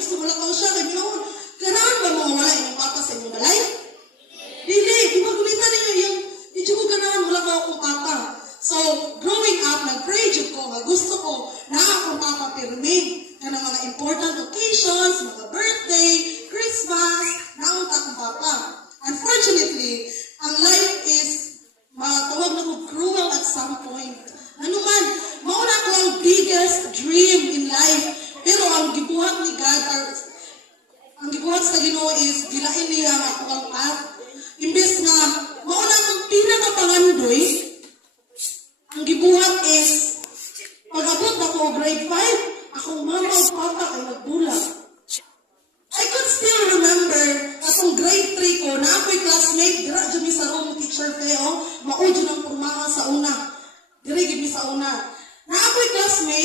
gusto mo lang siya, kay minahon. Ganahan ba mo wala yung papa sa inyong balay? Dili, ipagulitan ninyo yung, di ko ganahan, wala ka akong papa. So, growing up, nag-pray jud ko, nga gusto ko na akong papa pirming ka ng mga important occasions, mga birthday, Christmas, naunta akong papa. Unfortunately, ang life is matawag na ko cruel at some point. Ano man, mauna ko ang biggest dream in life. Pero ang gibuhat ni God, or ang gibuhat sa Ginoo is, gilain niya ako ang path. Imbes nga, mauna akong pinakapangandoy, ang gibuhat is, pag-abot na ko grade 5, akong mama o papa ay nagbulag.